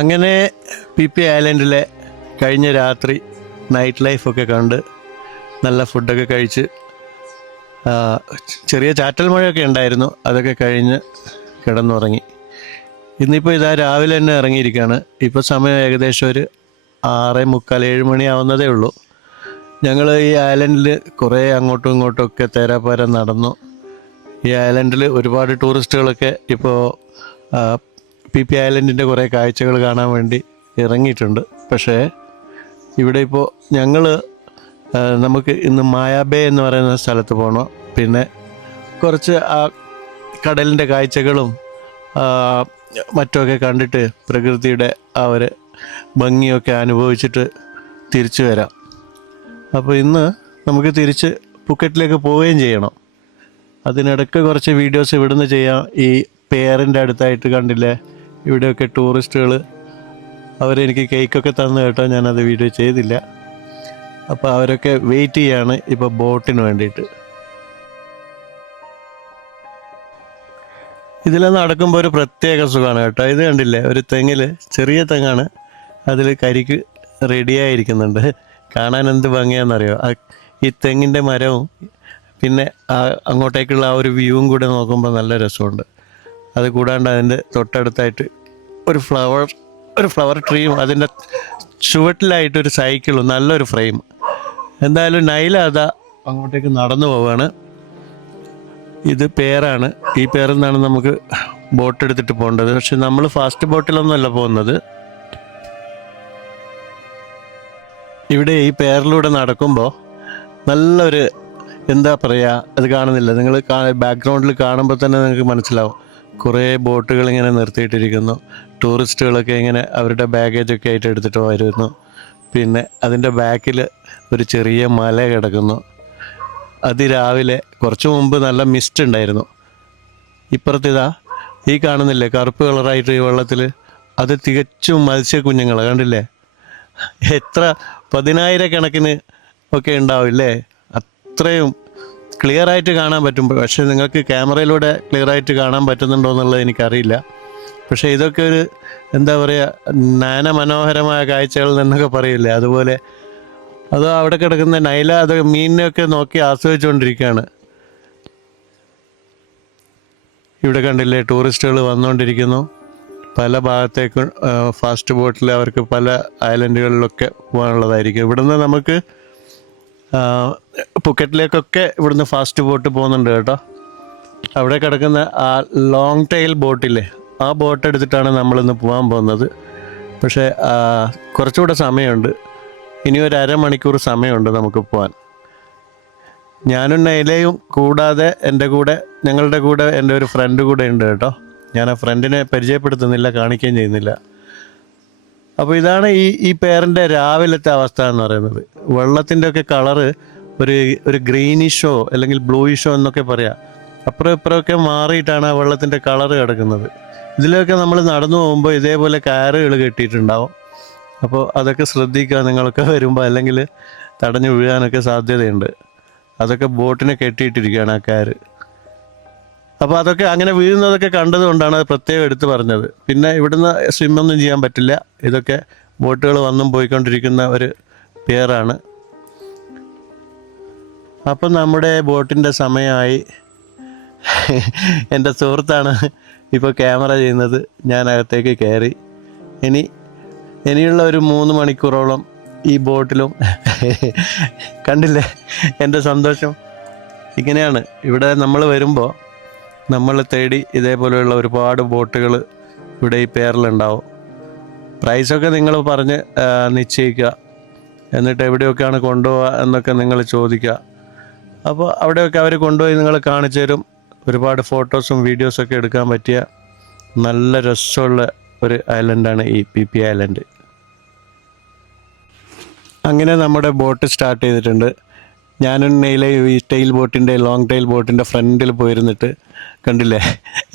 അങ്ങനെ P P ഐലൻഡിലെ കഴിഞ്ഞ രാത്രി നൈറ്റ് ലൈഫൊക്കെ കണ്ട് നല്ല ഫുഡൊക്കെ കഴിച്ച് ചെറിയ ചാറ്റൽ മഴയൊക്കെ ഉണ്ടായിരുന്നു. അതൊക്കെ കഴിഞ്ഞ് കിടന്നുറങ്ങി. ഇന്നിപ്പോൾ ഇതാ രാവിലെ തന്നെ ഇറങ്ങിയിരിക്കുകയാണ്. ഇപ്പോൾ സമയം ഏകദേശം ഒരു 6:45 7 മണിയാവുന്നതേ ഉള്ളൂ. ഞങ്ങൾ ഈ ഐലൻഡിൽ കുറേ അങ്ങോട്ടും ഇങ്ങോട്ടും ഒക്കെ തേരാപ്പാര നടന്നു. ഈ ഐലൻഡിൽ ഒരുപാട് ടൂറിസ്റ്റുകളൊക്കെ ഇപ്പോൾ പി പി ഐലൻഡിൻ്റെ കുറേ കാഴ്ചകൾ കാണാൻ വേണ്ടി ഇറങ്ങിയിട്ടുണ്ട്. പക്ഷേ ഇവിടെ ഇപ്പോൾ നമുക്ക് ഇന്ന് മായാബേ എന്ന് പറയുന്ന സ്ഥലത്ത് പോകണം. പിന്നെ കുറച്ച് ആ കടലിൻ്റെ കാഴ്ചകളും മറ്റുമൊക്കെ കണ്ടിട്ട് പ്രകൃതിയുടെ ആ ഒരു ഭംഗിയൊക്കെ അനുഭവിച്ചിട്ട് തിരിച്ചു വരാം. അപ്പോൾ ഇന്ന് നമുക്ക് തിരിച്ച് പുക്കറ്റിലേക്ക് പോവുകയും ചെയ്യണം. അതിനിടയ്ക്ക് കുറച്ച് വീഡിയോസ് ഇവിടുന്ന് ചെയ്യാം. ഈ പേരിൻ്റെ അടുത്തായിട്ട് കണ്ടില്ലേ, ഇവിടെയൊക്കെ ടൂറിസ്റ്റുകൾ അവരെനിക്ക് കേക്കൊക്കെ തന്നു കേട്ടോ. ഞാനത് വീഡിയോ ചെയ്തില്ല. അപ്പോൾ അവരൊക്കെ വെയിറ്റ് ചെയ്യാണ് ഇപ്പോൾ ബോട്ടിന് വേണ്ടിയിട്ട്. ഇതിൽ നടക്കുമ്പോൾ ഒരു പ്രത്യേക സുഖമാണ് കേട്ടോ. ഇത് കണ്ടില്ലേ, ഒരു തെങ്ങിൽ, ചെറിയ തെങ്ങാണ്, അതിൽ കരിക്ക് റെഡിയായിരിക്കുന്നുണ്ട്. കാണാൻ എന്ത് ഭംഗിയാണെന്നറിയോ. ഈ തെങ്ങിൻ്റെ മരവും പിന്നെ അങ്ങോട്ടേക്കുള്ള ആ ഒരു വ്യൂവും കൂടെ നോക്കുമ്പോൾ നല്ല രസമുണ്ട്. അത് കൂടാണ്ട് അതിൻ്റെ തൊട്ടടുത്തായിട്ട് ഒരു ഫ്ലവർ ട്രീയും അതിൻ്റെ ചുവട്ടിലായിട്ടൊരു സൈക്കിളും നല്ലൊരു ഫ്രെയിം. എന്തായാലും നൈല അതാ അങ്ങോട്ടേക്ക് നടന്നു പോവുകയാണ്. ഇത് പേരാണ്. ഈ പേരിൽ നിന്നാണ് നമുക്ക് ബോട്ട് എടുത്തിട്ട് പോകേണ്ടത്. പക്ഷെ നമ്മൾ ഫാസ്റ്റ് ബോട്ടിലൊന്നുമല്ല പോകുന്നത്. ഇവിടെ ഈ പേരിലൂടെ നടക്കുമ്പോൾ നല്ലൊരു എന്താ പറയുക, അത് കാണുന്നില്ല നിങ്ങൾ, ബാക്ക്ഗ്രൗണ്ടിൽ കാണുമ്പോൾ തന്നെ നിങ്ങൾക്ക് മനസ്സിലാവും. കുറേ ബോട്ടുകൾ ഇങ്ങനെ നിർത്തിയിട്ടിരിക്കുന്നു. ടൂറിസ്റ്റുകളൊക്കെ ഇങ്ങനെ അവരുടെ ബാഗേജൊക്കെ ആയിട്ട് എടുത്തിട്ട് വരുന്നു. പിന്നെ അതിൻ്റെ ബാക്കിൽ ഒരു ചെറിയ മല കിടക്കുന്നു. അതിരാവിലെ കുറച്ച് മുമ്പ് നല്ല മിസ്റ്റ് ഉണ്ടായിരുന്നു. ഇപ്പുറത്തിതാ ഈ കാണുന്നില്ലേ കറുപ്പ് കളറായിട്ട് ഈ വെള്ളത്തിൽ, അത് തികച്ചും മത്സ്യക്കുഞ്ഞുങ്ങളാണ്. കണ്ടില്ലേ, എത്ര 10,000 കണക്കിന് ഒക്കെ ഉണ്ടാവില്ലേ. അത്രയും ക്ലിയർ ആയിട്ട് കാണാൻ പറ്റും. പക്ഷേ നിങ്ങൾക്ക് ക്യാമറയിലൂടെ ക്ലിയർ ആയിട്ട് കാണാൻ പറ്റുന്നുണ്ടോ എന്നുള്ളത് എനിക്കറിയില്ല. പക്ഷേ ഇതൊക്കെ ഒരു എന്താ പറയുക, നയനമനോഹരമായ കാഴ്ചകൾ എന്നൊക്കെ പറയില്ലേ, അതുപോലെ അത് അവിടെ കിടക്കുന്ന നൈല അത് മീനിനെയൊക്കെ നോക്കി ആസ്വദിച്ചുകൊണ്ടിരിക്കുകയാണ്. ഇവിടെ കണ്ടില്ലേ ടൂറിസ്റ്റുകൾ വന്നുകൊണ്ടിരിക്കുന്നു. പല ഭാഗത്തേക്കും ഫാസ്റ്റ് ബോട്ടിൽ അവർക്ക് പല ഐലൻഡുകളിലൊക്കെ പോകാനുള്ളതായിരിക്കും. ഇവിടുന്ന് നമുക്ക് പുക്കറ്റിലേക്കൊക്കെ ഇവിടുന്ന് ഫാസ്റ്റ് ബോട്ട് പോകുന്നുണ്ട് കേട്ടോ. അവിടെ കിടക്കുന്ന ആ ലോങ് ടൈൽ ബോട്ടില്ലേ, ആ ബോട്ട് എടുത്തിട്ടാണ് നമ്മളിന്ന് പോകാൻ പോകുന്നത്. പക്ഷേ കുറച്ചുകൂടെ സമയമുണ്ട്. ഇനി ഒരു 1/2 മണിക്കൂർ സമയമുണ്ട് നമുക്ക് പോകാൻ. ഞാനും നൈലയും കൂടാതെ ഞങ്ങളുടെ കൂടെ എൻ്റെ ഒരു ഫ്രണ്ട് കൂടെ ഉണ്ട് കേട്ടോ. ഞാൻ ആ ഫ്രണ്ടിനെ പരിചയപ്പെടുത്തുന്നില്ല, കാണിക്കുകയും ചെയ്യുന്നില്ല. അപ്പോൾ ഇതാണ് ഈ പേരിൻ്റെ രാവിലത്തെ അവസ്ഥ എന്ന് പറയുന്നത്. വെള്ളത്തിൻ്റെ ഒക്കെ കളറ് ഒരു ഗ്രീനിഷോ അല്ലെങ്കിൽ ബ്ലൂയിഷോ എന്നൊക്കെ പറയാം. അപ്പുറം ഇപ്പുറമൊക്കെ മാറിയിട്ടാണ് ആ വെള്ളത്തിൻ്റെ കളറ് കിടക്കുന്നത്. ഇതിലൊക്കെ നമ്മൾ നടന്നു പോകുമ്പോൾ ഇതേപോലെ കയറുകൾ കെട്ടിയിട്ടുണ്ടാവും. അപ്പോൾ അതൊക്കെ ശ്രദ്ധിക്കുക നിങ്ങളൊക്കെ വരുമ്പോൾ, അല്ലെങ്കിൽ തടഞ്ഞു വീഴാനൊക്കെ സാധ്യതയുണ്ട്. അതൊക്കെ ബോട്ടിനെ കെട്ടിയിട്ടിരിക്കുകയാണ് ആ കയറ്. അപ്പോൾ അതൊക്കെ അങ്ങനെ വീഴുന്നതൊക്കെ കണ്ടതുകൊണ്ടാണ് അത് പ്രത്യേകം എടുത്ത് പറഞ്ഞത്. പിന്നെ ഇവിടുന്ന് സ്വിമ്മൊന്നും ചെയ്യാൻ പറ്റില്ല. ഇതൊക്കെ ബോട്ടുകൾ വന്നും പോയിക്കൊണ്ടിരിക്കുന്ന ഒരു പിയറാണ്. അപ്പം നമ്മുടെ ബോട്ടിൻ്റെ സമയമായി. എൻ്റെ സുഹൃത്താണ് ഇപ്പോൾ ക്യാമറ ചെയ്യുന്നത്. ഞാൻ അകത്തേക്ക് കയറി. ഇനിയുള്ള ഒരു 3 മണിക്കൂറോളം ഈ ബോട്ടിലും കണ്ടില്ലേ എൻ്റെ സന്തോഷം. ഇങ്ങനെയാണ് ഇവിടെ നമ്മൾ വരുമ്പോൾ നമ്മൾ തേടി ഇതേപോലെയുള്ള ഒരുപാട് ബോട്ടുകൾ ഇവിടെ ഈ പേരിലുണ്ടാവും. പ്രൈസൊക്കെ നിങ്ങൾ പറഞ്ഞ് നിശ്ചയിക്കുക. എന്നിട്ട് എവിടെയൊക്കെയാണ് കൊണ്ടുപോവുക എന്നൊക്കെ നിങ്ങൾ ചോദിക്കുക. അപ്പോൾ അവിടെയൊക്കെ അവർ കൊണ്ടുപോയി നിങ്ങൾ കാണിച്ചു തരും. ഒരുപാട് ഫോട്ടോസും വീഡിയോസൊക്കെ എടുക്കാൻ പറ്റിയ നല്ല രസമുള്ള ഒരു ഐലൻഡാണ് ഈ പി പി ഐലൻഡ്. അങ്ങനെ നമ്മുടെ ബോട്ട് സ്റ്റാർട്ട് ചെയ്തിട്ടുണ്ട്. ഞാനും നെയിലെ ഈ ലോങ് ടൈൽ ബോട്ടിൻ്റെ ഫ്രണ്ടിൽ പോയിരുന്നിട്ട് കണ്ടില്ലേ,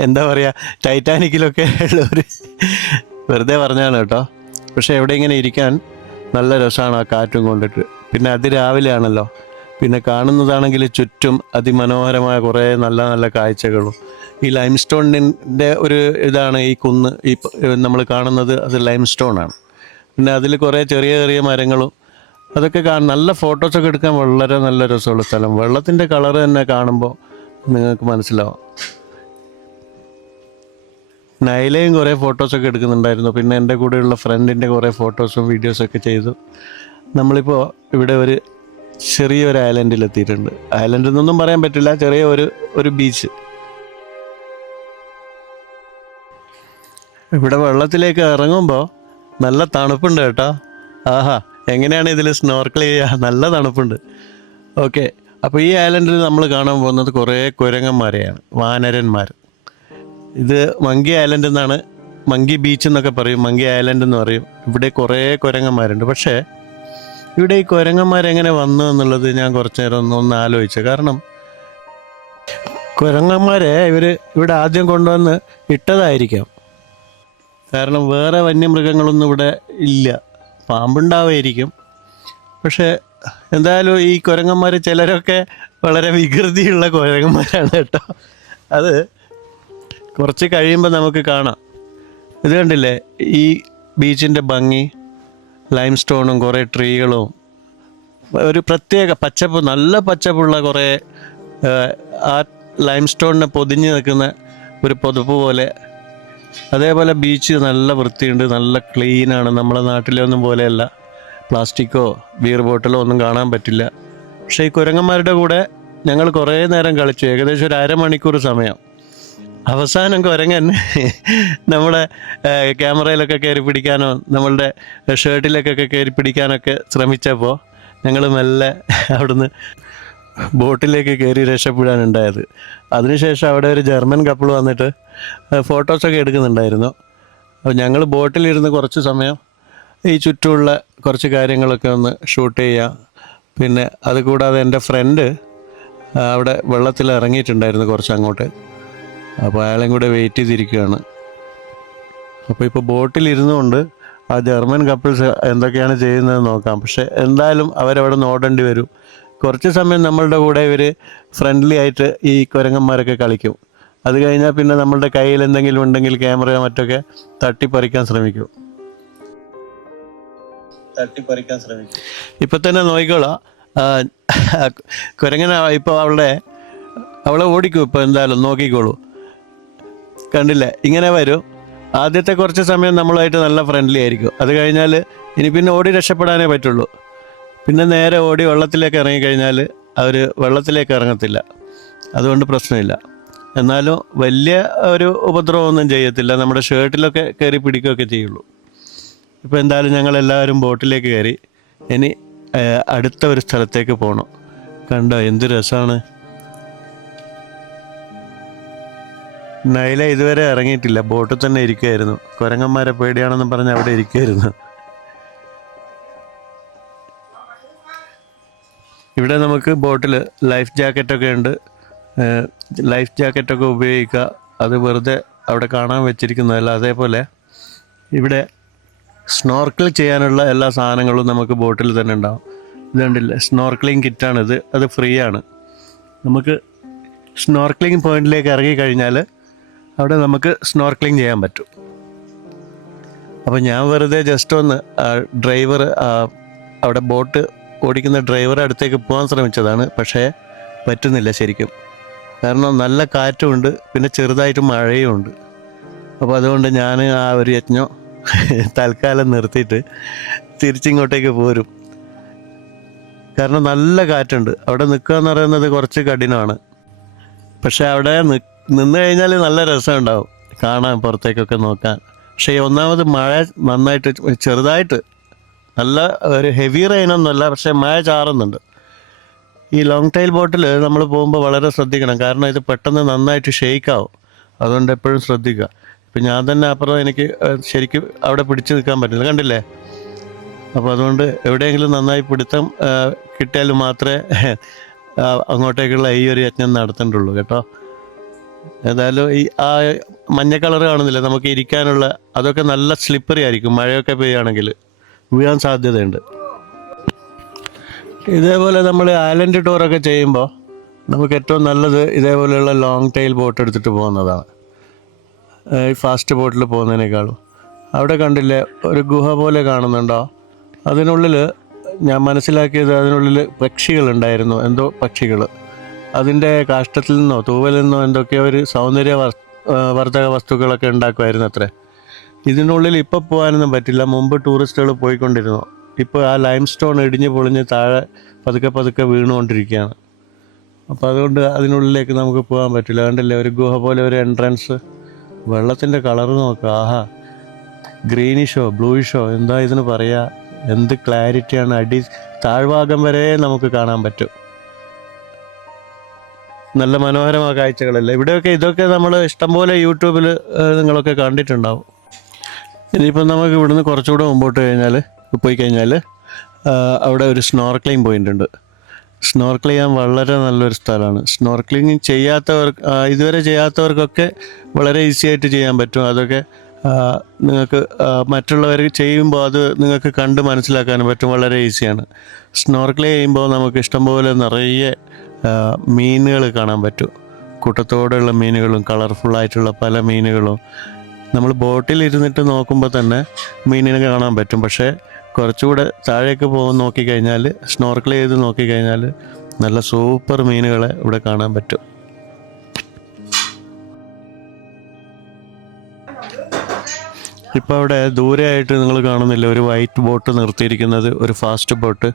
എന്താ പറയുക, ടൈറ്റാനിക്കിലൊക്കെ ഉള്ളവർ വെറുതെ പറഞ്ഞാണ് കേട്ടോ. പക്ഷേ എവിടെ ഇങ്ങനെ ഇരിക്കാൻ നല്ല രസമാണ് ആ കാറ്റും കൊണ്ടിട്ട്. പിന്നെ അതിരാവിലെ ആണല്ലോ. പിന്നെ കാണുന്നതാണെങ്കിൽ ചുറ്റും അതിമനോഹരമായ കുറേ നല്ല നല്ല കാഴ്ചകളും. ഈ ലൈം സ്റ്റോണിൻ്റെ ഒരു ഇതാണ് ഈ കുന്ന്, ഈ നമ്മൾ കാണുന്നത് അത് ലൈം സ്റ്റോണാണ്. പിന്നെ അതിൽ കുറേ ചെറിയ ചെറിയ മരങ്ങളും അതൊക്കെ നല്ല ഫോട്ടോസൊക്കെ എടുക്കാൻ വളരെ നല്ല രസമുള്ള സ്ഥലം. വെള്ളത്തിൻ്റെ കളറ് തന്നെ കാണുമ്പോൾ നിങ്ങൾക്ക് മനസ്സിലാവും. നൈലയും കുറേ ഫോട്ടോസൊക്കെ എടുക്കുന്നുണ്ടായിരുന്നു. പിന്നെ എൻ്റെ കൂടെയുള്ള ഫ്രണ്ടിൻ്റെ കുറേ ഫോട്ടോസും വീഡിയോസൊക്കെ ചെയ്തു. നമ്മളിപ്പോൾ ഇവിടെ ഒരു ചെറിയൊരു ഐലൻഡിൽ എത്തിയിട്ടുണ്ട്. ഐലൻഡ് എന്നൊന്നും പറയാൻ പറ്റില്ല, ചെറിയ ഒരു ബീച്ച്. ഇവിടെ വെള്ളത്തിലേക്ക് ഇറങ്ങുമ്പോൾ നല്ല തണുപ്പുണ്ട് കേട്ടോ. ആഹാ, എങ്ങനെയാണ് ഇതിൽ സ്നോർക്കിൾ ചെയ്യുക? നല്ല തണുപ്പുണ്ട്. ഓക്കെ, അപ്പോൾ ഈ ഐലൻഡിൽ നമ്മൾ കാണാൻ പോകുന്നത് കുറേ കുരങ്ങന്മാരെയാണ്, വാനരന്മാർ. ഇത് മങ്കി ഐലൻഡ് എന്നാണ്, മങ്കി ബീച്ച് എന്നൊക്കെ പറയും, മങ്കി ഐലൻഡ് എന്ന് പറയും. ഇവിടെ കുറേ കുരങ്ങന്മാരുണ്ട്. പക്ഷേ ഇവിടെ ഈ കുരങ്ങന്മാരെങ്ങനെ വന്നു എന്നുള്ളത് ഞാൻ കുറച്ച് നേരം ഒന്ന് ആലോചിച്ചു. കാരണം കുരങ്ങന്മാരെ ഇവിടെ ആദ്യം കൊണ്ടുവന്ന് ഇട്ടതായിരിക്കാം. കാരണം വേറെ വന്യമൃഗങ്ങളൊന്നും ഇവിടെ ഇല്ല. പാമ്പുണ്ടാവുമായിരിക്കും. പക്ഷേ എന്തായാലും ഈ കുരങ്ങന്മാർ ചിലരൊക്കെ വളരെ വികൃതിയുള്ള കുരങ്ങന്മാരാണ് കേട്ടോ. അത് കുറച്ച് കഴിയുമ്പോൾ നമുക്ക് കാണാം. ഇത് കണ്ടില്ലേ ഈ ബീച്ചിൻ്റെ ഭംഗി, ലൈം സ്റ്റോണും കുറേ ട്രീകളും, ഒരു പ്രത്യേക പച്ചപ്പ്, നല്ല പച്ചപ്പുള്ള കുറേ ആ ലൈം സ്റ്റോണിനെ പൊതിഞ്ഞ് നിൽക്കുന്ന ഒരു പൊതുപ്പ് പോലെ. അതേപോലെ ബീച്ച് നല്ല വൃത്തിയുണ്ട്, നല്ല ക്ലീനാണ്. നമ്മളെ നാട്ടിലൊന്നും പോലെയല്ല, പ്ലാസ്റ്റിക്കോ ബിയർ ബോട്ടിലോ ഒന്നും കാണാൻ പറ്റില്ല. പക്ഷേ ഈ കുരങ്ങന്മാരുടെ കൂടെ ഞങ്ങൾ കുറേ നേരം കളിച്ചു, ഏകദേശം ഒരു അരമണിക്കൂർ സമയം. അവസാനം കുരങ്ങൻ നമ്മുടെ ക്യാമറയിലൊക്കെ കയറി പിടിക്കാനോ നമ്മളുടെ ഷർട്ടിലേക്കൊക്കെ കയറി പിടിക്കാനൊക്കെ ശ്രമിച്ചപ്പോൾ ഞങ്ങൾ മെല്ലെ അവിടുന്ന് ബോട്ടിലേക്ക് കയറി രക്ഷപ്പെടാനുണ്ടായത്. അതിനുശേഷം അവിടെ ഒരു ജർമ്മൻ കപ്പിൾ വന്നിട്ട് ഫോട്ടോസൊക്കെ എടുക്കുന്നുണ്ടായിരുന്നു. അപ്പോൾ ഞങ്ങൾ ബോട്ടിലിരുന്ന് കുറച്ച് സമയം ഈ ചുറ്റുമുള്ള കുറച്ച് കാര്യങ്ങളൊക്കെ ഒന്ന് ഷൂട്ട് ചെയ്യാം. പിന്നെ അതുകൂടാതെ എൻ്റെ ഫ്രണ്ട് അവിടെ വെള്ളത്തിൽ ഇറങ്ങിയിട്ടുണ്ടായിരുന്നു കുറച്ച് അങ്ങോട്ട്. അപ്പോൾ അയാളെയും കൂടെ വെയിറ്റ് ചെയ്തിരിക്കുകയാണ്. അപ്പോൾ ഇപ്പോൾ ബോട്ടിലിരുന്നുകൊണ്ട് ആ ജർമ്മൻ കപ്പിൾസ് എന്തൊക്കെയാണ് ചെയ്യുന്നതെന്ന് നോക്കാം. പക്ഷേ എന്തായാലും അവരവിടെ നിന്ന് ഓടേണ്ടി വരും. കുറച്ച് സമയം നമ്മളുടെ കൂടെ ഇവർ ഫ്രണ്ട്ലി ആയിട്ട് ഈ കുരങ്ങന്മാരൊക്കെ കളിക്കും. അത് കഴിഞ്ഞാൽ പിന്നെ നമ്മളുടെ കയ്യിൽ എന്തെങ്കിലും ഉണ്ടെങ്കിൽ ക്യാമറയോ മറ്റൊക്കെ തട്ടിപ്പറിക്കാൻ ശ്രമിക്കും. ഇപ്പം തന്നെ നോക്കിക്കോളാം, കുരങ്ങന ഇപ്പോൾ അവളെ ഓടിക്കും. ഇപ്പോൾ എന്തായാലും നോക്കിക്കോളൂ, കണ്ടില്ലേ ഇങ്ങനെ വരും. ആദ്യത്തെ കുറച്ച് സമയം നമ്മളുമായിട്ട് നല്ല ഫ്രണ്ട്ലി ആയിരിക്കും. അത് കഴിഞ്ഞാൽ ഇനി പിന്നെ ഓടി രക്ഷപ്പെടാനേ പറ്റുള്ളൂ. പിന്നെ നേരെ ഓടി വെള്ളത്തിലേക്ക് ഇറങ്ങിക്കഴിഞ്ഞാൽ അവർ വെള്ളത്തിലേക്ക് ഇറങ്ങത്തില്ല. അതുകൊണ്ട് പ്രശ്നമില്ല. എന്നാലും വലിയ ഒരു ഉപദ്രവമൊന്നും ചെയ്യത്തില്ല. നമ്മുടെ ഷർട്ടിലൊക്കെ കയറി പിടിക്കുകയൊക്കെ ചെയ്യുള്ളൂ. ഇപ്പോൾ എന്തായാലും ഞങ്ങളെല്ലാവരും ബോട്ടിലേക്ക് കയറി. ഇനി അടുത്ത ഒരു സ്ഥലത്തേക്ക് പോകണം. കണ്ടോ എന്ത് രസമാണ്. നൈല ഇതുവരെ ഇറങ്ങിയിട്ടില്ല, ബോട്ടിൽ തന്നെ ഇരിക്കുമായിരുന്നു. കുരങ്ങന്മാരെ പേടിയാണെന്ന് പറഞ്ഞ് അവിടെ ഇരിക്കുമായിരുന്നു. ഇവിടെ നമുക്ക് ബോട്ടിൽ ലൈഫ് ജാക്കറ്റൊക്കെ ഉണ്ട്. ലൈഫ് ജാക്കറ്റൊക്കെ ഉപയോഗിക്കുക. അത് വെറുതെ അവിടെ കാണാൻ വെച്ചിരിക്കുന്നതല്ല. അതേപോലെ ഇവിടെ സ്നോർക്കിൾ ചെയ്യാനുള്ള എല്ലാ സാധനങ്ങളും നമുക്ക് ബോട്ടിൽ തന്നെ ഉണ്ടാവും. ഇതുണ്ടല്ലേ സ്നോർക്കിളിങ് കിറ്റാണിത്. അത് ഫ്രീ ആണ്. നമുക്ക് സ്നോർക്കിളിങ് പോയിന്റിലേക്ക് ഇറങ്ങിക്കഴിഞ്ഞാൽ അവിടെ നമുക്ക് സ്നോർക്കിളിങ് ചെയ്യാൻ പറ്റും. അപ്പോൾ ഞാൻ വെറുതെ ജസ്റ്റ് ഒന്ന് ഡ്രൈവർ അവിടെ ബോട്ട് ഓടിക്കുന്ന ഡ്രൈവറെ അടുത്തേക്ക് പോകാൻ ശ്രമിച്ചതാണ്. പക്ഷേ പറ്റുന്നില്ല ശരിക്കും. കാരണം നല്ല കാറ്റുമുണ്ട്, പിന്നെ ചെറുതായിട്ട് മഴയും ഉണ്ട്. അപ്പോൾ അതുകൊണ്ട് ഞാൻ ആ ഒരു യജ്ഞം തൽക്കാലം നിർത്തിയിട്ട് തിരിച്ചിങ്ങോട്ടേക്ക് പോരും. കാരണം നല്ല കാറ്റുണ്ട്. അവിടെ നിൽക്കുക എന്ന് പറയുന്നത് കുറച്ച് കഠിനമാണ്. പക്ഷെ അവിടെ നിന്ന് കഴിഞ്ഞാൽ നല്ല രസമുണ്ടാവും കാണാൻ, പുറത്തേക്കൊക്കെ നോക്കാൻ. പക്ഷേ ഒന്നാമത് മഴ നന്നായിട്ട് ചെറുതായിട്ട്, നല്ല ഒരു ഹെവി റെയിനൊന്നുമല്ല, പക്ഷേ മഴ ചാറുന്നുണ്ട്. ഈ ലോങ് ടൈൽ ബോട്ടിൽ നമ്മൾ പോകുമ്പോൾ വളരെ ശ്രദ്ധിക്കണം. കാരണം ഇത് പെട്ടെന്ന് നന്നായിട്ട് ഷെയ്ക്കാവും. അതുകൊണ്ട് എപ്പോഴും ശ്രദ്ധിക്കുക. ഇപ്പം ഞാൻ തന്നെ അപ്പുറം എനിക്ക് ശരിക്കും അവിടെ പിടിച്ചു നിൽക്കാൻ പറ്റില്ല, കണ്ടില്ലേ. അപ്പോൾ അതുകൊണ്ട് എവിടെയെങ്കിലും നന്നായി പിടുത്തം കിട്ടിയാൽ മാത്രമേ അങ്ങോട്ടേക്കുള്ള ഈ ഒരു യജ്ഞം നടത്തേണ്ടുള്ളൂ കേട്ടോ. ഏതായാലും ഈ ആ മഞ്ഞ കളർ കാണുന്നില്ല, നമുക്ക് ഇരിക്കാനുള്ള, അതൊക്കെ നല്ല സ്ലിപ്പറി ആയിരിക്കും. മഴയൊക്കെ പെയ്യുകയാണെങ്കിൽ വീഴാൻ സാധ്യതയുണ്ട്. ഇതേപോലെ നമ്മൾ ഐലൻഡ് ടൂറൊക്കെ ചെയ്യുമ്പോൾ നമുക്ക് ഏറ്റവും നല്ലത് ഇതേപോലെയുള്ള ലോങ് ടൈൽ ബോട്ട് എടുത്തിട്ട് പോകുന്നതാണ്, ഈ ഫാസ്റ്റ് ബോട്ടിൽ പോകുന്നതിനേക്കാളും. അവിടെ കണ്ടില്ലേ ഒരു ഗുഹ പോലെ കാണുന്നുണ്ടോ? അതിനുള്ളിൽ ഞാൻ മനസ്സിലാക്കിയത് അതിനുള്ളിൽ പക്ഷികളുണ്ടായിരുന്നു, എന്തോ പക്ഷികൾ. അതിൻ്റെ കാഷ്ടത്തിൽ നിന്നോ തൂവലിൽ നിന്നോ എന്തൊക്കെയോ ഒരു വർദ്ധക വസ്തുക്കളൊക്കെ ഉണ്ടാക്കുമായിരുന്നു അത്രേ. ഇതിനുള്ളിൽ ഇപ്പോൾ പോകാനൊന്നും പറ്റില്ല, മുമ്പ് ടൂറിസ്റ്റുകൾ പോയിക്കൊണ്ടിരുന്നു. ഇപ്പോൾ ആ ലൈം സ്റ്റോൺ ഇടിഞ്ഞ് പൊളിഞ്ഞ് താഴെ പതുക്കെ വീണുകൊണ്ടിരിക്കുകയാണ്. അപ്പോൾ അതുകൊണ്ട് അതിനുള്ളിലേക്ക് നമുക്ക് പോകാൻ പറ്റില്ല. കണ്ടില്ലേ ഒരു ഗുഹ പോലെ ഒരു എൻട്രൻസ്. വെള്ളത്തിൻ്റെ കളർ നോക്കുക, ആഹാ, ഗ്രീനിഷോ ബ്ലൂയിഷോ എന്താ ഇതിന് പറയുക, എന്ത് ക്ലാരിറ്റിയാണ്. താഴ്ഭാഗം വരെ നമുക്ക് കാണാൻ പറ്റും. നല്ല മനോഹരമായ കാഴ്ചകളല്ലേ ഇതൊക്കെ നമ്മൾ ഇഷ്ടംപോലെ യൂട്യൂബിൽ നിങ്ങളൊക്കെ കണ്ടിട്ടുണ്ടാവും. ഇനിയിപ്പോൾ നമുക്ക് ഇവിടുന്ന് കുറച്ചുകൂടെ മുമ്പോട്ട് പോയി കഴിഞ്ഞാൽ അവിടെ ഒരു സ്നോർക്ലിംഗ് പോയിൻ്റ് ഉണ്ട്. സ്നോർക്കിൾ ചെയ്യാൻ വളരെ നല്ലൊരു സ്ഥലമാണ്. സ്നോർക്കിളിങ് ഇതുവരെ ചെയ്യാത്തവർക്കൊക്കെ വളരെ ഈസി ആയിട്ട് ചെയ്യാൻ പറ്റും. അതൊക്കെ നിങ്ങൾക്ക് മറ്റുള്ളവർ ചെയ്യുമ്പോൾ അത് നിങ്ങൾക്ക് കണ്ട് മനസ്സിലാക്കാനും പറ്റും, വളരെ ഈസിയാണ്. സ്നോർക്കിൾ ചെയ്യുമ്പോൾ നമുക്ക് ഇഷ്ടംപോലെ നിറയെ മീനുകൾ കാണാൻ പറ്റും. കൂട്ടത്തോടെയുള്ള മീനുകളും കളർഫുള്ളായിട്ടുള്ള പല മീനുകളും. നമ്മൾ ബോട്ടിൽ ഇരുന്നിട്ട് നോക്കുമ്പോൾ തന്നെ മീനിനെ കാണാൻ പറ്റും. പക്ഷേ കുറച്ചുകൂടെ താഴേക്ക് നോക്കിക്കഴിഞ്ഞാൽ, സ്നോർക്കിൾ ചെയ്ത് നോക്കിക്കഴിഞ്ഞാൽ നല്ല സൂപ്പർ മീനുകളെ ഇവിടെ കാണാൻ പറ്റും. ഇപ്പോൾ അവിടെ ദൂരെയായിട്ട് നിങ്ങൾ കാണുന്നില്ല ഒരു വൈറ്റ് ബോട്ട് നിർത്തിയിരിക്കുന്നത്, ഒരു ഫാസ്റ്റ് ബോട്ട്.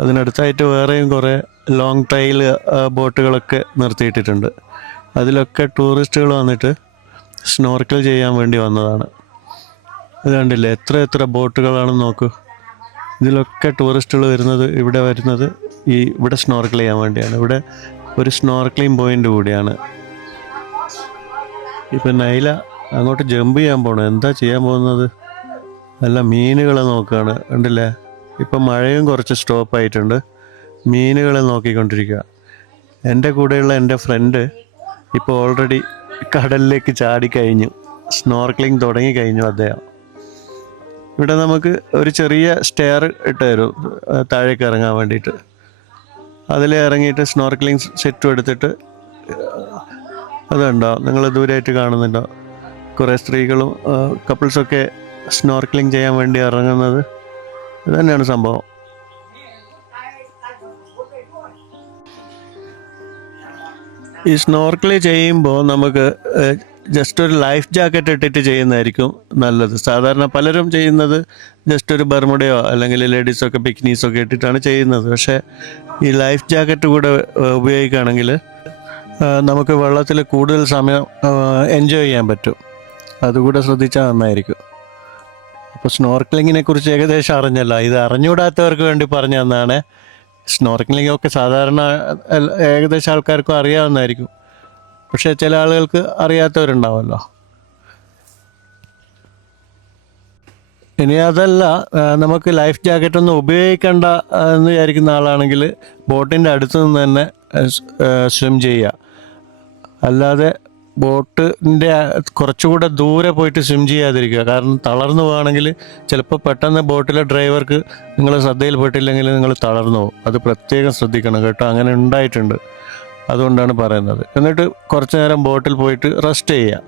അതിനടുത്തായിട്ട് വേറെയും കുറേ ലോങ് ടൈൽ ബോട്ടുകളൊക്കെ നിർത്തിയിട്ടിട്ടുണ്ട്. അതിലൊക്കെ ടൂറിസ്റ്റുകൾ വന്നിട്ട് സ്നോർക്കിൾ ചെയ്യാൻ വേണ്ടി വന്നതാണ്. ഇത് കണ്ടില്ലേ എത്ര ബോട്ടുകളാണെന്ന് നോക്കൂ. ഇതിലൊക്കെ ടൂറിസ്റ്റുകൾ വരുന്നത് ഇവിടെ സ്നോർക്കിൾ ചെയ്യാൻ വേണ്ടിയാണ്. ഇവിടെ ഒരു സ്നോർക്കിളിംഗ് പോയിൻ്റ് കൂടിയാണ്. ഇപ്പം നൈല അങ്ങോട്ട് ജമ്പ് ചെയ്യാൻ പോകണം. എന്താ ചെയ്യാൻ പോകുന്നത്? നല്ല മീനുകളെ നോക്കുകയാണ്. കണ്ടില്ലേ, ഇപ്പം മഴയും കുറച്ച് സ്റ്റോപ്പായിട്ടുണ്ട്. മീനുകളെ നോക്കിക്കൊണ്ടിരിക്കുക. എൻ്റെ കൂടെയുള്ള എൻ്റെ ഫ്രണ്ട് ഇപ്പോൾ ഓൾറെഡി കടലിലേക്ക് ചാടിക്കഴിഞ്ഞു, സ്നോർക്കിളിംഗ് തുടങ്ങിക്കഴിഞ്ഞു അദ്ദേഹം. ഇവിടെ നമുക്ക് ഒരു ചെറിയ സ്റ്റെയർ ഇട്ട് തരും താഴേക്ക് ഇറങ്ങാൻ വേണ്ടിയിട്ട്. അതിൽ ഇറങ്ങിയിട്ട് സ്നോർക്കിളിംഗ് സെറ്റും എടുത്തിട്ട്, അതുണ്ടോ നിങ്ങൾ ദൂരമായിട്ട് കാണുന്നുണ്ടോ, കുറേ സ്ത്രീകളും കപ്പിൾസൊക്കെ സ്നോർക്കിളിംഗ് ചെയ്യാൻ വേണ്ടി ഇറങ്ങുന്നത്. ഇത് തന്നെയാണ് സംഭവം. ഈ സ്നോർക്കിൾ ചെയ്യുമ്പോൾ നമുക്ക് ജസ്റ്റ് ഒരു ലൈഫ് ജാക്കറ്റ് ഇട്ടിട്ട് ചെയ്യുന്നതായിരിക്കും നല്ലത്. സാധാരണ പലരും ചെയ്യുന്നത് ജസ്റ്റ് ഒരു ബർമുഡയോ അല്ലെങ്കിൽ ലേഡീസൊക്കെ ബിക്കിനീസൊക്കെ ഇട്ടിട്ടാണ് ചെയ്യുന്നത്. പക്ഷേ ഈ ലൈഫ് ജാക്കറ്റ് കൂടെ ഉപയോഗിക്കുകയാണെങ്കിൽ നമുക്ക് വെള്ളത്തിൽ കൂടുതൽ സമയം എൻജോയ് ചെയ്യാൻ പറ്റും. അതുകൂടെ ശ്രദ്ധിച്ചാൽ നന്നായിരിക്കും. അപ്പോൾ സ്നോർക്കിളിങ്ങിനെ കുറിച്ച് ഏകദേശം അറിഞ്ഞല്ലോ. ഇത് അറിഞ്ഞുകൂടാത്തവർക്ക് വേണ്ടി പറഞ്ഞു തന്നാണ്. സ്നോർക്കിളിംഗ് ഒക്കെ സാധാരണ ഏകദേശം ആൾക്കാർക്കും അറിയാവുന്നതായിരിക്കും. പക്ഷേ ചില ആളുകൾക്ക് അറിയാത്തവരുണ്ടാവുമല്ലോ. ഇനി അതല്ല, നമുക്ക് ലൈഫ് ജാക്കറ്റൊന്നും ഉപയോഗിക്കേണ്ട എന്ന് വിചാരിക്കുന്ന ആളാണെങ്കിൽ ബോട്ടിൻ്റെ അടുത്ത് നിന്ന് തന്നെ സ്വിം ചെയ്യുക. അല്ലാതെ ബോട്ടിൻ്റെ കുറച്ചുകൂടെ ദൂരെ പോയിട്ട് സ്വിം ചെയ്യാതിരിക്കുക. കാരണം തളർന്നു പോകുകയാണെങ്കിൽ ചിലപ്പോൾ പെട്ടെന്ന് ബോട്ടിലെ ഡ്രൈവർക്ക് നിങ്ങൾ ശ്രദ്ധയിൽപ്പെട്ടില്ലെങ്കിൽ നിങ്ങൾ തളർന്നു പോകും. അത് പ്രത്യേകം ശ്രദ്ധിക്കണം കേട്ടോ. അങ്ങനെ ഉണ്ടായിട്ടുണ്ട്, അതുകൊണ്ടാണ് പറയുന്നത്. എന്നിട്ട് കുറച്ച് നേരം ബോട്ടിൽ പോയിട്ട് റെസ്റ്റ് ചെയ്യുക.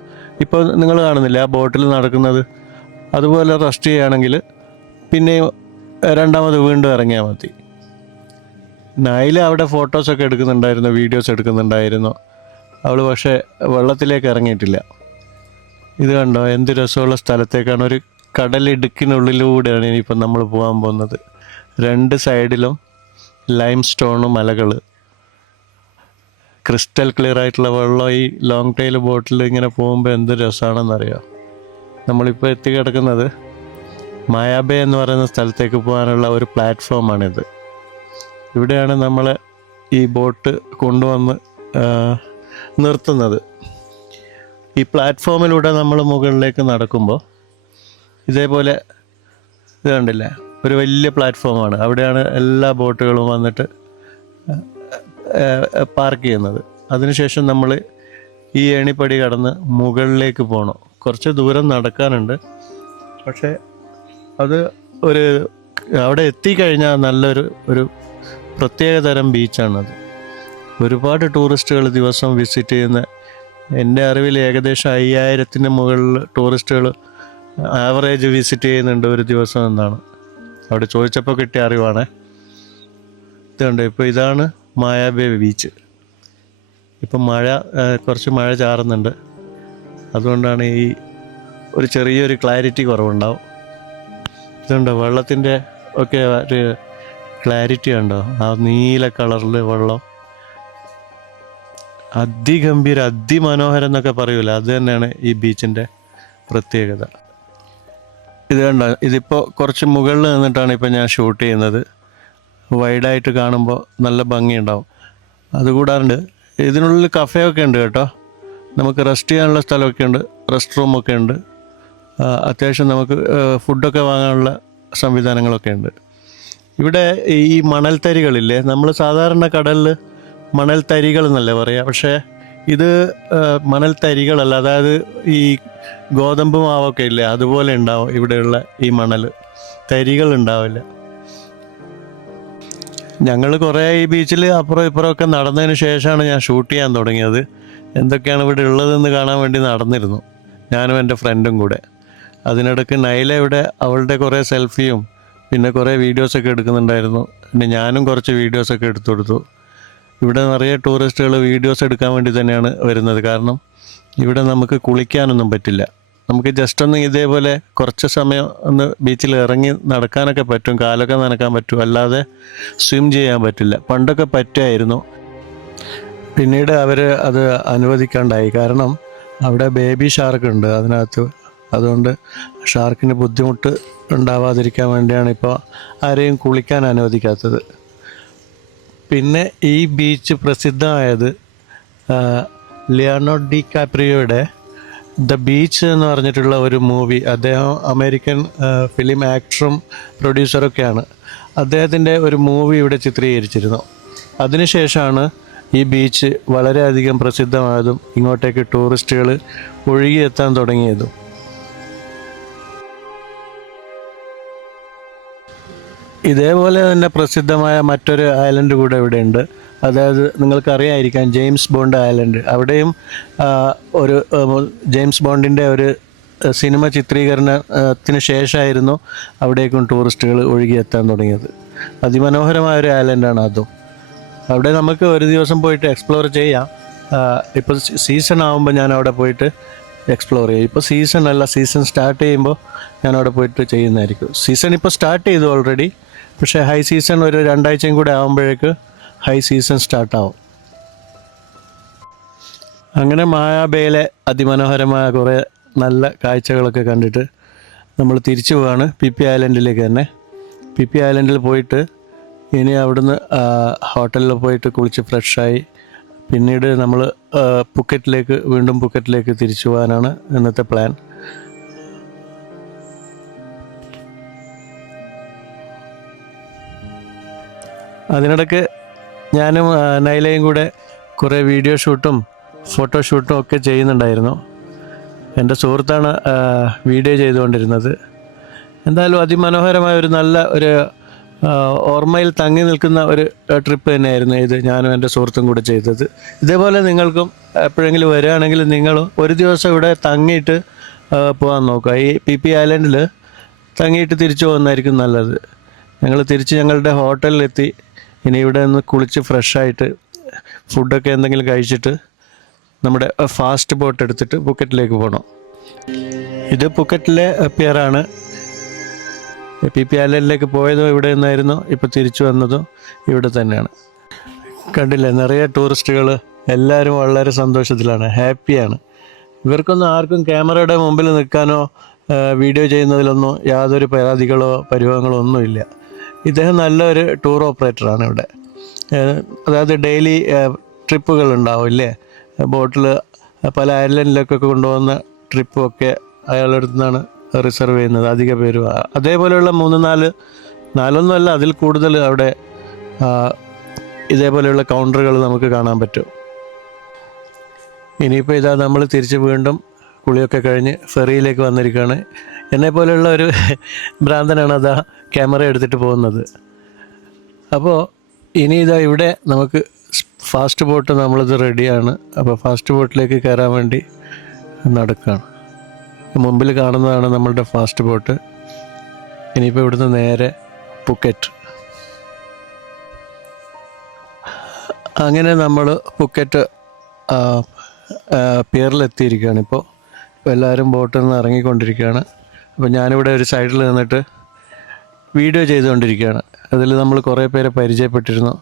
ഇപ്പോൾ നിങ്ങൾ കാണുന്നില്ല ആ ബോട്ടിൽ നടക്കുന്നത്, അതുപോലെ റെസ്റ്റ് ചെയ്യുകയാണെങ്കിൽ പിന്നെയും രണ്ടാമത് വീണ്ടും ഇറങ്ങിയാൽ മതി. നൈല അവിടെ ഫോട്ടോസൊക്കെ എടുക്കുന്നുണ്ടായിരുന്നു, വീഡിയോസ് എടുക്കുന്നുണ്ടായിരുന്നു. അവൾ പക്ഷേ വെള്ളത്തിലേക്ക് ഇറങ്ങിയിട്ടില്ല. ഇത് കണ്ടോ, എന്ത് രസമുള്ള സ്ഥലത്തേക്കാണ്. ഒരു കടലിടുക്കിനുള്ളിലൂടെയാണ് ഇനിയിപ്പം നമ്മൾ പോകാൻ പോകുന്നത്. രണ്ട് സൈഡിലും ലൈം സ്റ്റോണും മലകൾ, ക്രിസ്റ്റൽ ക്ലിയർ ആയിട്ടുള്ള വെള്ളം. ഈ ലോങ് ടൈൽ ബോട്ടിൽ ഇങ്ങനെ പോകുമ്പോൾ എന്ത് രസമാണെന്നറിയാം. നമ്മളിപ്പോൾ എത്തിക്കിടക്കുന്നത് മായാബേ എന്ന് പറയുന്ന സ്ഥലത്തേക്ക് പോകാനുള്ള ഒരു പ്ലാറ്റ്ഫോമാണിത്. ഇവിടെയാണ് നമ്മൾ ഈ ബോട്ട് കൊണ്ടുവന്ന് നിർത്തുന്നത്. ഈ പ്ലാറ്റ്ഫോമിലൂടെ നമ്മൾ മുകളിലേക്ക് നടക്കുമ്പോൾ ഇതേപോലെ ഇത് കണ്ടില്ലേ, ഒരു വലിയ പ്ലാറ്റ്ഫോമാണ്. അവിടെയാണ് എല്ലാ ബോട്ടുകളും വന്നിട്ട് പാർക്ക് ചെയ്യുന്നത്. അതിനുശേഷം നമ്മൾ ഈ ഏണിപ്പടി കടന്ന് മുകളിലേക്ക് പോകണം. കുറച്ച് ദൂരം നടക്കാനുണ്ട്. പക്ഷേ അത് അവിടെ എത്തിക്കഴിഞ്ഞാൽ നല്ലൊരു പ്രത്യേക തരം ബീച്ചാണത്. ഒരുപാട് ടൂറിസ്റ്റുകൾ ദിവസം വിസിറ്റ് ചെയ്യുന്ന, എൻ്റെ അറിവിൽ ഏകദേശം 5000-ന് മുകളിൽ ടൂറിസ്റ്റുകൾ ആവറേജ് വിസിറ്റ് ചെയ്യുന്നുണ്ട് ഒരു ദിവസം എന്നാണ് അവിടെ ചോദിച്ചപ്പോൾ കിട്ടിയ അറിവാണ്. ഇതുണ്ട്, ഇപ്പോൾ ഇതാണ് മായാബേ ബീച്ച്. ഇപ്പം കുറച്ച് മഴ ചാറുന്നുണ്ട്, അതുകൊണ്ടാണ് ഈ ഒരു ചെറിയൊരു ക്ലാരിറ്റി കുറവുണ്ടാവും. ഇതുണ്ട്, വെള്ളത്തിൻ്റെ ഒക്കെ ഒരു ക്ലാരിറ്റി ഉണ്ടോ, ആ നീല കളറിൽ വെള്ളം. അതിഗംഭീര, അതിമനോഹരം എന്നൊക്കെ പറയൂല, അത് തന്നെയാണ് ഈ ബീച്ചിൻ്റെ പ്രത്യേകത. ഇത് കണ്ടോ, ഇതിപ്പോൾ കുറച്ച് മുകളിൽ നിന്നിട്ടാണ് ഇപ്പോൾ ഞാൻ ഷൂട്ട് ചെയ്യുന്നത്. വൈഡായിട്ട് കാണുമ്പോൾ നല്ല ഭംഗിയുണ്ടാവും. അതുകൂടാണ്ട് ഇതിനുള്ളിൽ കഫേയൊക്കെ ഉണ്ട് കേട്ടോ. നമുക്ക് റെസ്റ്റ് ചെയ്യാനുള്ള സ്ഥലമൊക്കെ ഉണ്ട്, റെസ്റ്റ് റൂമൊക്കെ ഉണ്ട്. അത്യാവശ്യം നമുക്ക് ഫുഡൊക്കെ വാങ്ങാനുള്ള സംവിധാനങ്ങളൊക്കെ ഉണ്ട്. ഇവിടെ ഈ മണൽത്തരികളില്ലേ, നമ്മൾ സാധാരണ കടലിൽ മണൽത്തരികൾ എന്നല്ലേ പറയുക, പക്ഷേ ഇത് മണൽത്തരികളല്ല. അതായത് ഈ ഗോതമ്പ് മാവൊക്കെ ഇല്ലേ, അതുപോലെ ഉണ്ടാവും ഇവിടെയുള്ള ഈ മണൽ, തരികൾ ഉണ്ടാവില്ല. ഞങ്ങൾ കുറേ ഈ ബീച്ചിൽ അപ്പുറം ഇപ്പുറമൊക്കെ നടന്നതിന് ശേഷമാണ് ഞാൻ ഷൂട്ട് ചെയ്യാൻ തുടങ്ങിയത്. എന്തൊക്കെയാണ് ഇവിടെ ഉള്ളതെന്ന് കാണാൻ വേണ്ടി നടന്നിരുന്നു, ഞാനും എൻ്റെ ഫ്രണ്ടും കൂടെ. അതിനിടയ്ക്ക് നൈല ഇവിടെ അവളുടെ കുറേ സെൽഫിയും പിന്നെ കുറേ വീഡിയോസൊക്കെ എടുക്കുന്നുണ്ടായിരുന്നു. പിന്നെ ഞാനും കുറച്ച് വീഡിയോസൊക്കെ എടുത്തു കൊടുത്തു. ഇവിടെ നിറയെ ടൂറിസ്റ്റുകൾ വീഡിയോസ് എടുക്കാൻ വേണ്ടി തന്നെയാണ് വരുന്നത്. കാരണം ഇവിടെ നമുക്ക് കുളിക്കാനൊന്നും പറ്റില്ല. നമുക്ക് ജസ്റ്റ് ഒന്ന് ഇതേപോലെ കുറച്ച് സമയം ഒന്ന് ബീച്ചിൽ ഇറങ്ങി നടക്കാനൊക്കെ പറ്റും, കാലൊക്കെ നനക്കാൻ പറ്റും, അല്ലാതെ സ്വിം ചെയ്യാൻ പറ്റില്ല. പണ്ടൊക്കെ പറ്റുമായിരുന്നു, പിന്നീട് അവർ അത് അനുവദിക്കാണ്ടായി. കാരണം അവിടെ ബേബി ഷാർക്ക് ഉണ്ട് അതിനകത്ത്. അതുകൊണ്ട് ഷാർക്കിന് ബുദ്ധിമുട്ട് ഉണ്ടാവാതിരിക്കാൻ വേണ്ടിയാണ് ഇപ്പോൾ ആരെയും കുളിക്കാൻ അനുവദിക്കാത്തത്. പിന്നെ ഈ ബീച്ച് പ്രസിദ്ധമായത് ലിയോണാർഡോ ഡി കാപ്രിയോയുടെ ദ ബീച്ച് എന്ന് പറഞ്ഞിട്ടുള്ള ഒരു മൂവി. അദ്ദേഹം അമേരിക്കൻ ഫിലിം ആക്ടറും പ്രൊഡ്യൂസറൊക്കെയാണ്. അദ്ദേഹത്തിൻ്റെ ഒരു മൂവി ഇവിടെ ചിത്രീകരിച്ചിരുന്നു. അതിനുശേഷമാണ് ഈ ബീച്ച് വളരെയധികം പ്രസിദ്ധമായതും ഇങ്ങോട്ടേക്ക് ടൂറിസ്റ്റുകൾ ഒഴുകിയെത്താൻ തുടങ്ങിയതും. ഇതേപോലെ തന്നെ പ്രസിദ്ധമായ മറ്റൊരു ഐലൻഡ് കൂടെ ഇവിടെ ഉണ്ട്. അതായത് നിങ്ങൾക്കറിയായിരിക്കാം, ജെയിംസ് ബോണ്ട് ഐലൻഡ്. അവിടെയും ഒരു ജെയിംസ് ബോണ്ടിൻ്റെ ഒരു സിനിമ ചിത്രീകരണത്തിന് ശേഷമായിരുന്നു അവിടേക്കും ടൂറിസ്റ്റുകൾ ഒഴുകിയെത്താൻ തുടങ്ങിയത്. അതിമനോഹരമായൊരു ഐലൻഡാണ് അതും. അവിടെ നമുക്ക് ഒരു ദിവസം പോയിട്ട് എക്സ്പ്ലോർ ചെയ്യാം. ഇപ്പോൾ സീസൺ ആകുമ്പോൾ ഞാൻ അവിടെ പോയിട്ട് എക്സ്പ്ലോർ ചെയ്യും. ഇപ്പോൾ സീസൺ അല്ല, സീസൺ സ്റ്റാർട്ട് ചെയ്യുമ്പോൾ ഞാൻ അവിടെ പോയിട്ട് ചെയ്യുന്നതായിരിക്കും. സീസൺ ഇപ്പോൾ സ്റ്റാർട്ട് ചെയ്തു ഓൾറെഡി, പക്ഷേ ഹൈ സീസൺ ഒരു 2 ആഴ്ചയും കൂടെ ആകുമ്പോഴേക്ക് ഹൈ സീസൺ സ്റ്റാർട്ടാവും. അങ്ങനെ മായാബേയിലെ അതിമനോഹരമായ കുറേ നല്ല കാഴ്ചകളൊക്കെ കണ്ടിട്ട് നമ്മൾ തിരിച്ചു പോവാണ് പി ഐലൻഡിലേക്ക് തന്നെ. പി ഐലൻഡിൽ പോയിട്ട് ഇനി അവിടുന്ന് ഹോട്ടലിൽ പോയിട്ട് കുളിച്ച് ഫ്രഷായി പിന്നീട് നമ്മൾ വീണ്ടും പുക്കറ്റിലേക്ക് തിരിച്ചു പോകാനാണ് ഇന്നത്തെ പ്ലാൻ. അതിനിടയ്ക്ക് ഞാനും നൈലയും കൂടെ കുറേ വീഡിയോ ഷൂട്ടും ഫോട്ടോഷൂട്ടും ഒക്കെ ചെയ്യുന്നുണ്ടായിരുന്നു. എൻ്റെ സുഹൃത്താണ് വീഡിയോ ചെയ്തുകൊണ്ടിരുന്നത്. എന്തായാലും അതിമനോഹരമായ ഒരു നല്ല ഒരു ഓർമ്മയിൽ തങ്ങി നിൽക്കുന്ന ഒരു ട്രിപ്പ് തന്നെയായിരുന്നു ഇത്, ഞാനും എൻ്റെ സുഹൃത്തും കൂടെ ചെയ്തത്. ഇതേപോലെ നിങ്ങൾക്കും എപ്പോഴെങ്കിലും വരികയാണെങ്കിൽ നിങ്ങളും ഒരു ദിവസം ഇവിടെ തങ്ങിയിട്ട് പോകാൻ നോക്കുക. ഈ പി ഐലൻഡിൽ തങ്ങിയിട്ട് തിരിച്ചു പോകുന്നതായിരിക്കും നല്ലത്. ഞങ്ങൾ തിരിച്ച് ഞങ്ങളുടെ ഹോട്ടലിലെത്തി. ഇനി ഇവിടെ നിന്ന് കുളിച്ച് ഫ്രഷായിട്ട് ഫുഡൊക്കെ എന്തെങ്കിലും കഴിച്ചിട്ട് നമ്മുടെ ഫാസ്റ്റ് ബോട്ട് എടുത്തിട്ട് പുക്കറ്റിലേക്ക് പോകണം. ഇത് പുക്കറ്റിലെ പിയറാണ്. പി ഐലൻഡിലേക്ക് പോയതും ഇവിടെ നിന്നായിരുന്നു, ഇപ്പോൾ തിരിച്ചു വന്നതും ഇവിടെ തന്നെയാണ്. കണ്ടില്ലേ, നിറയെ ടൂറിസ്റ്റുകൾ, എല്ലാവരും വളരെ സന്തോഷത്തിലാണ്, ഹാപ്പിയാണ്. ഇവർക്കൊന്നും ആർക്കും ക്യാമറയുടെ മുമ്പിൽ നിൽക്കാനോ വീഡിയോ ചെയ്യുന്നതിലൊന്നും യാതൊരു പരാതികളോ പരിഭവങ്ങളോ ഒന്നുമില്ല. ഇദ്ദേഹം നല്ലൊരു ടൂർ ഓപ്പറേറ്ററാണ് ഇവിടെ. അതായത് ഡെയിലി ട്രിപ്പുകൾ ഉണ്ടാവില്ലേ, ബോട്ടിൽ പല ഐലൻഡിലൊക്കെ കൊണ്ടുപോകുന്ന ട്രിപ്പൊക്കെ അയാളുടെ അടുത്ത് നിന്നാണ് റിസർവ് ചെയ്യുന്നത്. അധിക പേരും അതേപോലെയുള്ള 4-4 അതിൽ കൂടുതൽ അവിടെ ഇതേപോലെയുള്ള കൗണ്ടറുകൾ നമുക്ക് കാണാൻ പറ്റും. ഇനിയിപ്പോൾ ഇതാ നമ്മൾ തിരിച്ച് വീണ്ടും കുളിയൊക്കെ കഴിഞ്ഞ് ഫെറിയിലേക്ക് വന്നിരിക്കുകയാണ്. എന്നെപ്പോലെയുള്ള ഒരു ഭ്രാന്തനാണ് അതാ ക്യാമറ എടുത്തിട്ട് പോകുന്നത്. അപ്പോൾ ഇനി ഇതാ ഇവിടെ നമുക്ക് ഫാസ്റ്റ് ബോട്ട് നമ്മളിത് റെഡിയാണ്. അപ്പോൾ ഫാസ്റ്റ് ബോട്ടിലേക്ക് കയറാൻ വേണ്ടി നടക്കുകയാണ്. മുമ്പിൽ കാണുന്നതാണ് നമ്മളുടെ ഫാസ്റ്റ് ബോട്ട്. ഇനിയിപ്പോൾ ഇവിടുന്ന് നേരെ പുക്കറ്റ്. അങ്ങനെ നമ്മൾ പുക്കറ്റ് പിയറിലെത്തിയിരിക്കുകയാണ്. ഇപ്പോൾ എല്ലാവരും ബോട്ടിൽ നിന്ന് ഇറങ്ങിക്കൊണ്ടിരിക്കുകയാണ്. അപ്പോൾ ഞാനിവിടെ ഒരു സൈഡിൽ നിന്നിട്ട് വീഡിയോ ചെയ്തുകൊണ്ടിരിക്കുകയാണ്. അതിൽ നമ്മൾ കുറേ പേരെ പരിചയപ്പെട്ടിരുന്നു.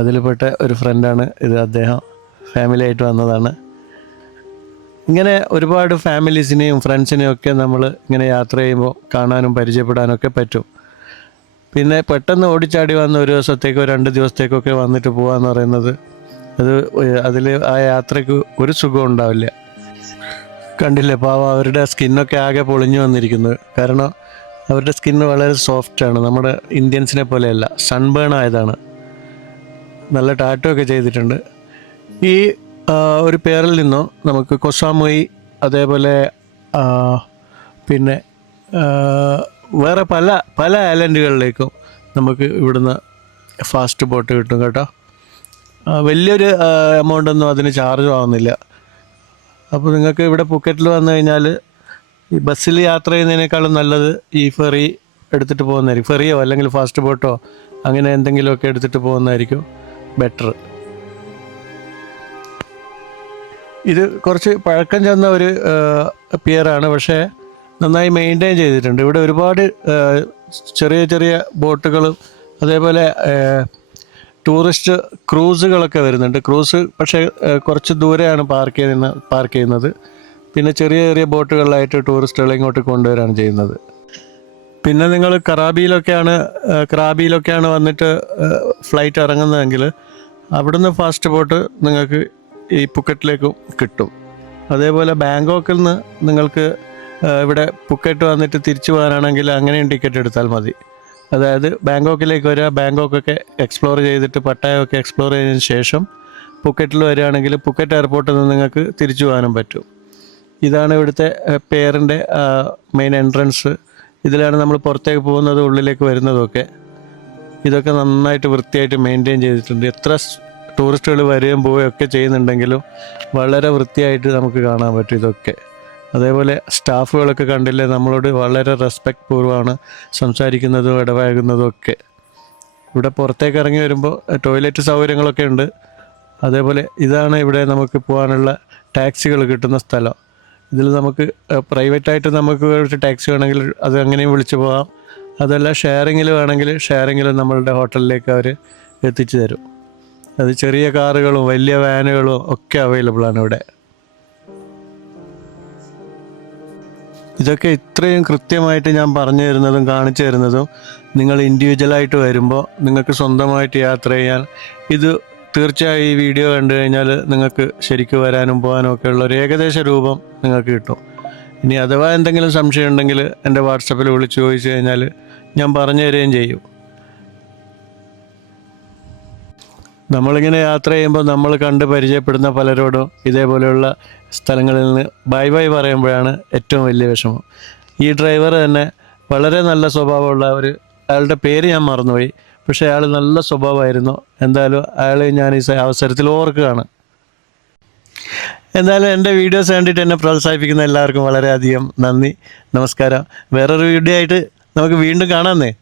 അതിൽപ്പെട്ട ഒരു ഫ്രണ്ടാണ് ഇത്. അദ്ദേഹം ഫാമിലി ആയിട്ട് വന്നതാണ്. ഇങ്ങനെ ഒരുപാട് ഫാമിലീസിനെയും ഫ്രണ്ട്സിനെയും ഒക്കെ നമ്മൾ ഇങ്ങനെ യാത്ര ചെയ്യുമ്പോൾ കാണാനും പരിചയപ്പെടാനും ഒക്കെ പറ്റും. പിന്നെ പെട്ടെന്ന് ഓടിച്ചാടി വന്ന ഒരു ദിവസത്തേക്കോ 2 ദിവസത്തേക്കൊക്കെ വന്നിട്ട് പോകാമെന്ന് പറയുന്നത് അതിൽ ആ യാത്രയ്ക്ക് ഒരു സുഖം ഉണ്ടാവില്ല. കണ്ടില്ലേ പാവം, അവരുടെ സ്കിന്നൊക്കെ ആകെ പൊളിഞ്ഞു വന്നിരിക്കുന്നത്. കാരണം അവരുടെ സ്കിന്ന് വളരെ സോഫ്റ്റാണ്. നമ്മുടെ ഇന്ത്യൻസിനെ പോലെയല്ല, സൺബേൺ ആയതാണ്. നല്ല ടാറ്റോ ഒക്കെ ചെയ്തിട്ടുണ്ട്. ഈ ഒരു പേരിൽ നിന്നോ നമുക്ക് കൊസാമുയി, അതേപോലെ പിന്നെ വേറെ പല ഐലൻഡുകളിലേക്കും നമുക്ക് ഇവിടുന്ന് ഫാസ്റ്റ് ബോട്ട് കിട്ടും കേട്ടോ. വലിയൊരു എമൗണ്ടൊന്നും അതിന് ചാർജ് ആവുന്നില്ല. അപ്പോൾ നിങ്ങൾക്ക് ഇവിടെ പുക്കറ്റിൽ വന്നു കഴിഞ്ഞാൽ ഈ ബസ്സിൽ യാത്ര ചെയ്യുന്നതിനേക്കാളും നല്ലത് ഈ ഫെറി എടുത്തിട്ട് പോകുന്നതായിരിക്കും. ഫെറിയോ അല്ലെങ്കിൽ ഫാസ്റ്റ് ബോട്ടോ അങ്ങനെ എന്തെങ്കിലുമൊക്കെ എടുത്തിട്ട് പോകുന്നതായിരിക്കും ബെറ്റർ. ഇത് കുറച്ച് പഴക്കം ചെന്ന ഒരു പിയറാണ്, പക്ഷേ നന്നായി മെയിൻറ്റെയിൻ ചെയ്തിട്ടുണ്ട്. ഇവിടെ ഒരുപാട് ചെറിയ ചെറിയ ബോട്ടുകളും അതേപോലെ ടൂറിസ്റ്റ് ക്രൂസുകളൊക്കെ വരുന്നുണ്ട്. ക്രൂസ് പക്ഷേ കുറച്ച് ദൂരെയാണ് പാർക്ക് ചെയ്യുന്നത്. പിന്നെ ചെറിയ ചെറിയ ബോട്ടുകളിലായിട്ട് ടൂറിസ്റ്റുകളെ ഇങ്ങോട്ട് കൊണ്ടുവരികയാണ് ചെയ്യുന്നത്. പിന്നെ നിങ്ങൾ ക്രാബിയിലൊക്കെയാണ് വന്നിട്ട് ഫ്ലൈറ്റ് ഇറങ്ങുന്നതെങ്കിൽ അവിടുന്ന് ഫാസ്റ്റ് ബോട്ട് നിങ്ങൾക്ക് ഈ പുക്കറ്റിലേക്കും കിട്ടും. അതേപോലെ ബാങ്കോക്കിൽ നിന്ന് നിങ്ങൾക്ക് ഇവിടെ പുക്കറ്റ് വന്നിട്ട് തിരിച്ചു പോകാനാണെങ്കിൽ അങ്ങനെയും ടിക്കറ്റ് എടുത്താൽ മതി. അതായത് ബാങ്കോക്കിലേക്ക് വരിക, ബാങ്കോക്കൊക്കെ എക്സ്പ്ലോർ ചെയ്തിട്ട് പട്ടായൊക്കെ എക്സ്പ്ലോർ ചെയ്തതിന് ശേഷം പുക്കറ്റിൽ വരികയാണെങ്കിൽ പുക്കറ്റ് എയർപോർട്ടിൽ നിന്ന് നിങ്ങൾക്ക് തിരിച്ചു പോകാനും പറ്റും. ഇതാണ് ഇവിടുത്തെ പേരിൻ്റെ മെയിൻ എൻട്രൻസ്. ഇതിലാണ് നമ്മൾ പുറത്തേക്ക് പോകുന്നത്, ഉള്ളിലേക്ക് വരുന്നതൊക്കെ. ഇതൊക്കെ നന്നായിട്ട് വൃത്തിയായിട്ട് മെയിൻറ്റെയിൻ ചെയ്തിട്ടുണ്ട്. എത്ര ടൂറിസ്റ്റുകൾ വരികയും പോവുകയൊക്കെ ചെയ്യുന്നുണ്ടെങ്കിലും വളരെ വൃത്തിയായിട്ട് നമുക്ക് കാണാൻ പറ്റും ഇതൊക്കെ. അതേപോലെ സ്റ്റാഫുകളൊക്കെ കണ്ടില്ലേ, നമ്മളോട് വളരെ റെസ്പെക്റ്റ് പൂർവ്വമാണ് സംസാരിക്കുന്നതും ഇടപഴകുന്നതും ഒക്കെ. ഇവിടെ പുറത്തേക്ക് ഇറങ്ങി വരുമ്പോൾ ടോയ്ലറ്റ് സൗകര്യങ്ങളൊക്കെ ഉണ്ട്. അതേപോലെ ഇതാണ് ഇവിടെ നമുക്ക് പോകാനുള്ള ടാക്സികൾ കിട്ടുന്ന സ്ഥലം. ഇതിൽ നമുക്ക് പ്രൈവറ്റായിട്ട് നമുക്ക് ഒരു ടാക്സി വേണമെങ്കിൽ അത് അങ്ങനെയും വിളിച്ച് പോകാം. അതല്ല ഷെയറിങ്ങിൽ വേണമെങ്കിൽ ഷെയറിങ്ങിൽ നമ്മളുടെ ഹോട്ടലിലേക്ക് അവർ എത്തിച്ചു തരും. അത് ചെറിയ കാറുകളും വലിയ വാനുകളും ഒക്കെ അവൈലബിൾ ആണ് ഇവിടെ. ഇതൊക്കെ ഇത്രയും കൃത്യമായിട്ട് ഞാൻ പറഞ്ഞു തരുന്നതും കാണിച്ചു തരുന്നതും നിങ്ങൾ ഇൻഡിവിജ്വലായിട്ട് വരുമ്പോൾ നിങ്ങൾക്ക് സ്വന്തമായിട്ട് യാത്ര ചെയ്യാൻ ഇത് തീർച്ചയായും ഈ വീഡിയോ കണ്ടു കഴിഞ്ഞാൽ നിങ്ങൾക്ക് ശരിക്കും വരാനും പോകാനും ഒക്കെ ഉള്ള ഒരു ഏകദേശ രൂപം നിങ്ങൾക്ക് കിട്ടും. ഇനി അഥവാ എന്തെങ്കിലും സംശയം ഉണ്ടെങ്കിൽ എൻ്റെ വാട്സപ്പിൽ വിളിച്ച് ചോദിച്ചു കഴിഞ്ഞാൽ ഞാൻ പറഞ്ഞു തരികയും ചെയ്യും. നമ്മളിങ്ങനെ യാത്ര ചെയ്യുമ്പോൾ നമ്മൾ കണ്ട് പരിചയപ്പെടുന്ന പലരോടും ഇതേപോലെയുള്ള സ്ഥലങ്ങളിൽ നിന്ന് ബൈ ബൈ പറയുമ്പോഴാണ് ഏറ്റവും വലിയ വിഷമം. ഈ ഡ്രൈവർ തന്നെ വളരെ നല്ല സ്വഭാവമുള്ള അയാളുടെ പേര് ഞാൻ മറന്നുപോയി, പക്ഷേ അയാൾ നല്ല സ്വഭാവമായിരുന്നു. എന്തായാലും അയാളെ ഞാൻ ഈ അവസരത്തിൽ ഓർക്കുകയാണ്. എന്തായാലും എൻ്റെ വീഡിയോസ് കണ്ടിട്ട് എന്നെ പ്രോത്സാഹിപ്പിക്കുന്ന എല്ലാവർക്കും വളരെയധികം നന്ദി, നമസ്കാരം. വേറൊരു വീഡിയോ ആയിട്ട് നമുക്ക് വീണ്ടും കാണാമെന്നേ.